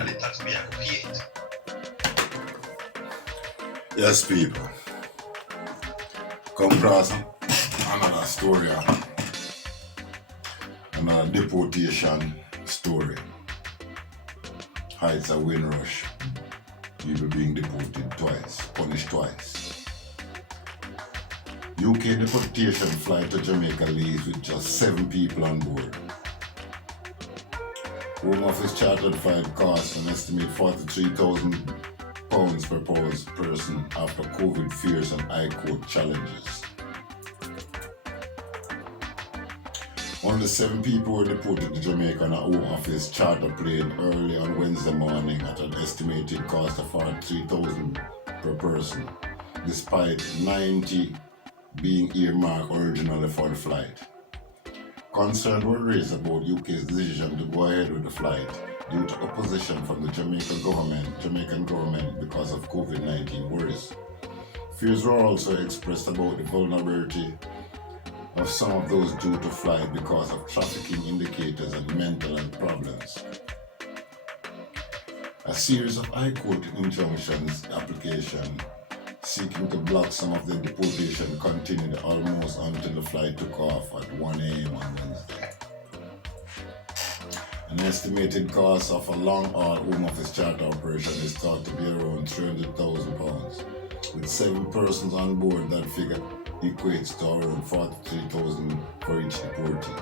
And it has to be create. Yes, people. Come across another story, another deportation story. Heights of Windrush. People being deported twice, punished twice. UK deportation flight to Jamaica leaves with just 7 people on board. Home Office chartered flight costs an estimated £43,000 per person after COVID fears and high court challenges. Only 7 people were deported to Jamaica on a Home Office charter plane early on Wednesday morning at an estimated cost of £43,000 per person, despite 90 being earmarked originally for the flight. Concerns were raised about UK's decision to go ahead with the flight due to opposition from the Jamaican government because of COVID-19 worries. Fears were also expressed about the vulnerability of some of those due to flight because of trafficking indicators and mental health problems. A series of High Court injunctions application seeking to block some of the deportation continued almost until the flight took off at 1 a.m. on Wednesday. An estimated cost of a long-haul Home Office charter operation is thought to be around £300,000. With 7 persons on board, that figure equates to around $43,000 for each deportee.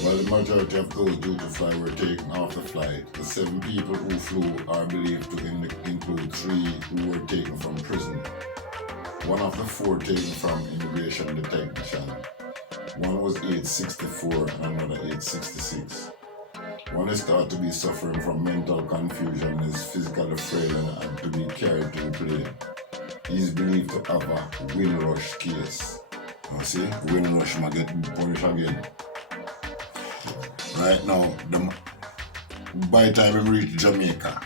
While the majority of those due to fly were taken off the flight, the 7 people who flew are believed to include 3 who were taken from prison, one of the 4 taken from immigration detention. One was age 64 and another age 66. One is thought to be suffering from mental confusion and is physically frail and had to be carried to the plane. He is believed to have a Windrush case. You see, Windrush might get punished again. Right now, by the time he reach Jamaica,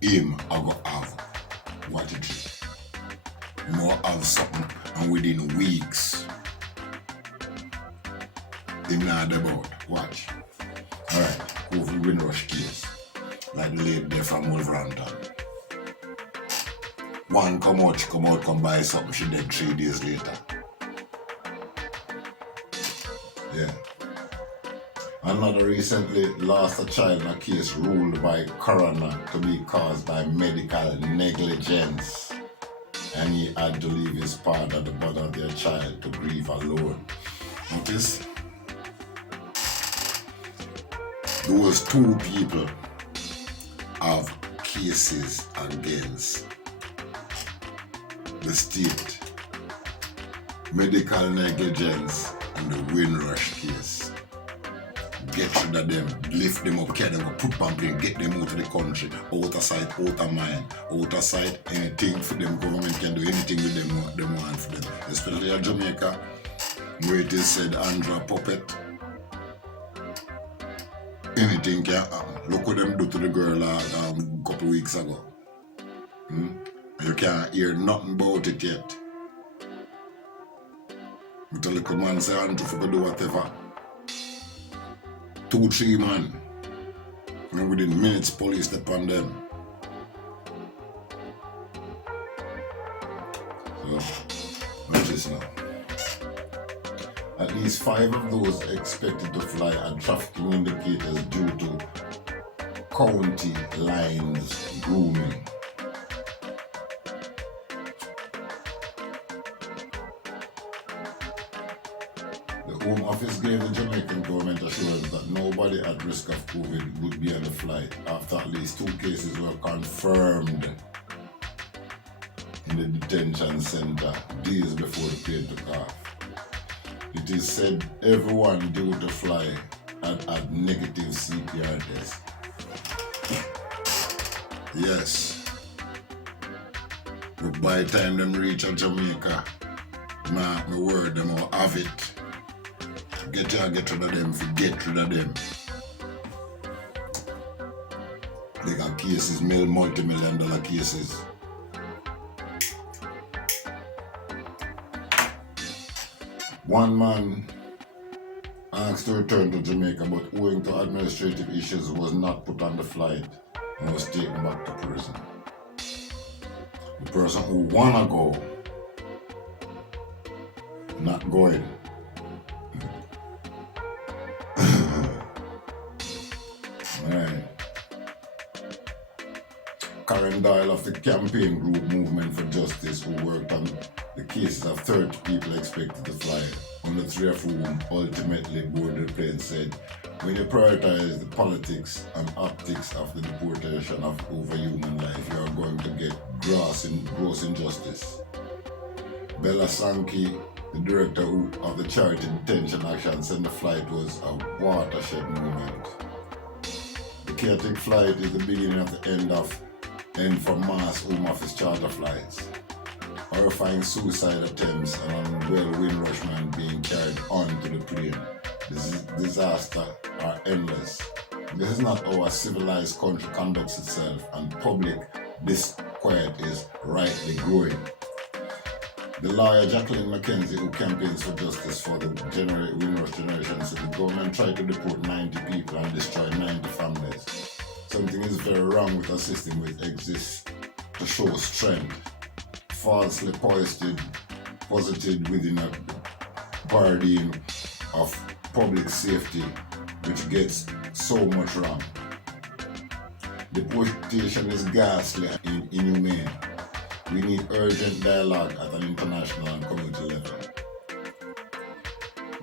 him I go have what it is. More have something, and within weeks, him not about. Watch. Alright, COVID Windrush case. Like the lady there from Wolverhampton. One come buy something, she dead 3 days later. Yeah. Another recently lost a child in a case ruled by coroner to be caused by medical negligence, and he had to leave his part at the bottom of their child to grieve alone. Notice? Those 2 people have cases against the state. Medical negligence and the Windrush case. Get rid of them, lift them up, carry them up, put on plane, get them out of the country, out of sight, out of mind, out of sight, anything for them. Government can do anything with them want for them. Especially in Jamaica, where it is said Andra puppet. Anything can happen. Look what them do to the girl a couple weeks ago. You can't hear nothing about it yet. But the little man say Andrew for do whatever. 2-3 man. And within minutes police step on them. So, watch this now. At least 5 of those expected to fly had trafficking indicators due to county lines grooming. The Home Office gave the Jamaican government assurance that nobody at risk of COVID would be on the flight after at least 2 cases were confirmed in the detention center days before the plane took off. It is said everyone due to fly had negative CPR test. Yes. But by the time them reach Jamaica, my word, them all have it. Get rid of them, forget rid of them. They got cases, multi-million-dollar cases. One man asked to return to Jamaica, but owing to administrative issues was not put on the flight and was taken back to prison. The person who wanna go, not going. Right. Karen Doyle of the campaign group Movement for Justice, who worked on the cases of 30 people expected to fly, only 3 of whom ultimately boarded the plane, said, when you prioritize the politics and optics of the deportation of over human life, you are going to get gross injustice. Bella Sankey, the director of the charity Detention Action, said the flight was a watershed moment. The chaotic flight is the beginning of the end for mass Home Office charter flights. Horrifying suicide attempts and unwell Windrushman being carried onto the plane. This disaster are endless. This is not how a civilized country conducts itself, and public disquiet is rightly growing. The lawyer Jacqueline McKenzie, who campaigns for justice for the Windrush generation, said the government tried to deport 90 people and destroy 90 families. Something is very wrong with a system which exists to show strength, falsely posited within a paradigm of public safety, which gets so much wrong. Deportation is ghastly and inhumane. We need urgent dialogue at an international and community level.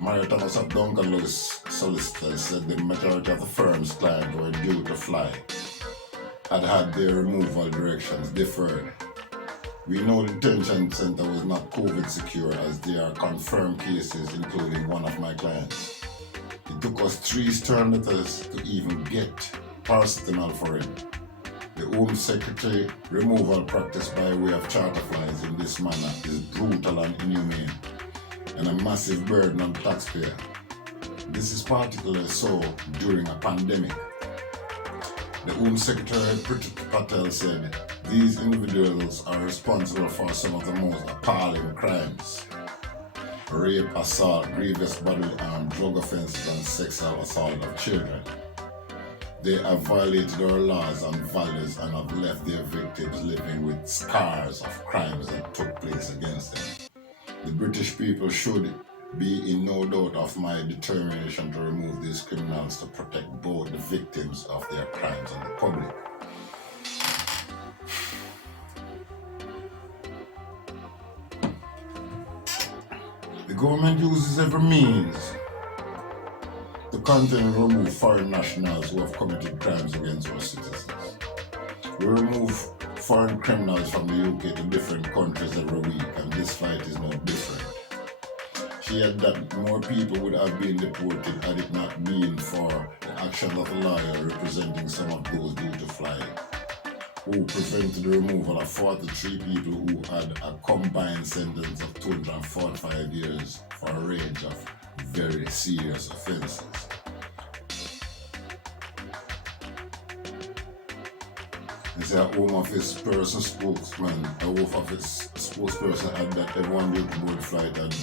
Mario Thomas of Duncan Lewis solicitors said the majority of the firm's clients who were due to fly had their removal directions deferred. We know the detention center was not COVID secure, as there are confirmed cases, including one of my clients. It took us 3 stern letters to even get paracetamol for him. The Home Secretary removal practice by way of charter flights in this manner is brutal and inhumane, and a massive burden on the taxpayer. This is particularly so during a pandemic. The Home Secretary Priti Patel said these individuals are responsible for some of the most appalling crimes: rape, assault, grievous bodily harm, drug offenses, and sexual assault of children. They have violated our laws and values and have left their victims living with scars of crimes that took place against them. The British people should be in no doubt of my determination to remove these criminals to protect both the victims of their crimes and the public. The government uses every means to continue to remove foreign nationals who have committed crimes against our citizens. We remove foreign criminals from the UK to different countries every week, and this fight is no different. She added that more people would have been deported had it not been for the action of a lawyer representing some of those due to fly, who prevented the removal of 43 people who had a combined sentence of 245 years for a range of very serious offenses. This is a Home Office spokesperson added that everyone due to board flight had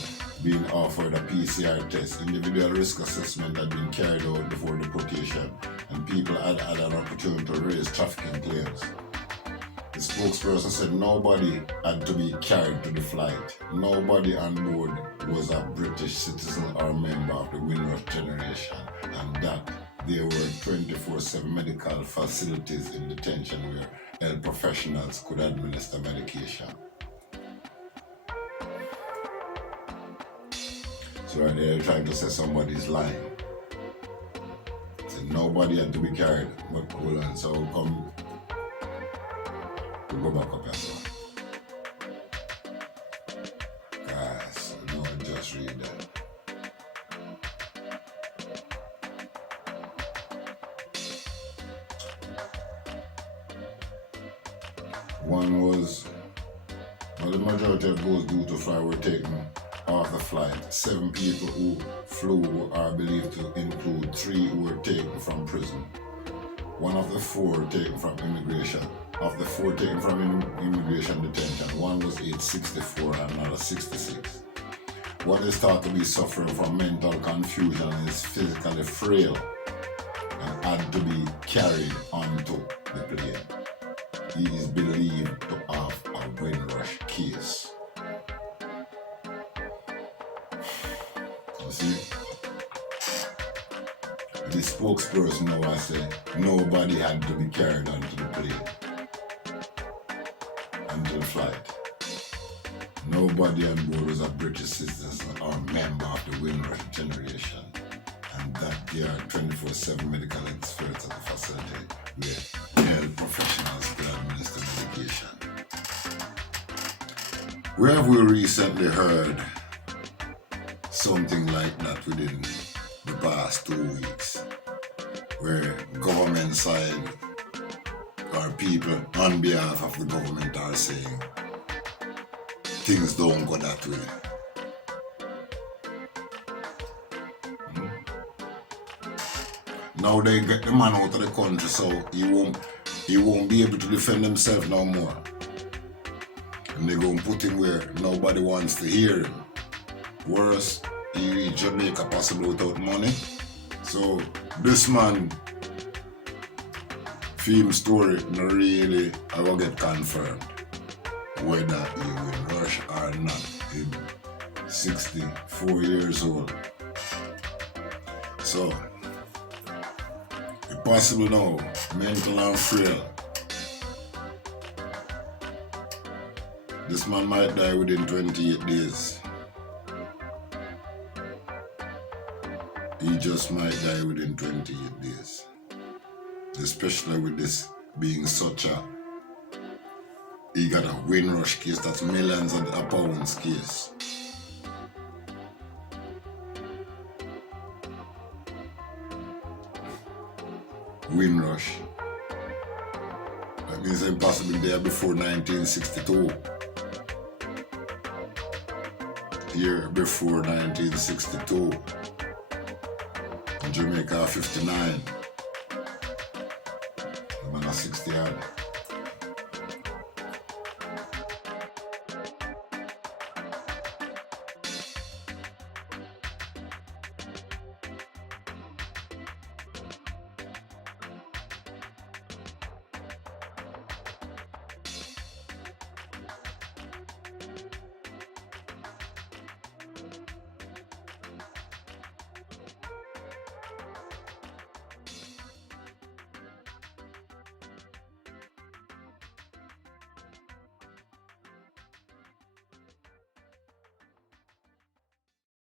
been offered a PCR test. Individual risk assessment had been carried out before deportation, and people had an opportunity to raise trafficking claims. The spokesperson said nobody had to be carried to the flight. Nobody on board was a British citizen or member of the Windrush generation, and that there were 24/7 medical facilities in detention where health professionals could administer medication. So right there, they're trying to say somebody's lying. So nobody had to be carried. But hold on, so come. We'll go back up as well. Guys, no, just read that. One was, well, the majority of those due to fly were taken off the flight. 7 people who flew are believed to include 3 who were taken from prison. One of the 4 taken from immigration. Of the 4 taken from immigration detention, one was aged 64 and another 66. One is thought to be suffering from mental confusion and is physically frail and had to be carried onto the plane. He is believed to have a windrush case. You see? The spokesperson now has said nobody had to be carried onto the plane, onto the flight. Nobody on board was a British citizen or member of the Windrush generation, and that there are 24/7 medical experts at the facility where health professionals could administer medication. Where have we recently heard something like that within the past 2 weeks, where government side or people on behalf of the government are saying things don't go that way? Now they get the man out of the country, so he won't be able to defend himself no more. And they're gonna put him where nobody wants to hear him. Worse, he reached Jamaica possibly without money. So this man, film story, not really I will get confirmed whether he will rush or not. He's 64 years old. So it's possible now, mental and frail. This man might die within 28 days. He just might die within 28 days. Especially with this being such a, he got a windrush case, that's millions of pounds case. Windrush. That means it's possibly there before 1962. Here before 1962. In Jamaica 59. The man is 60 odd.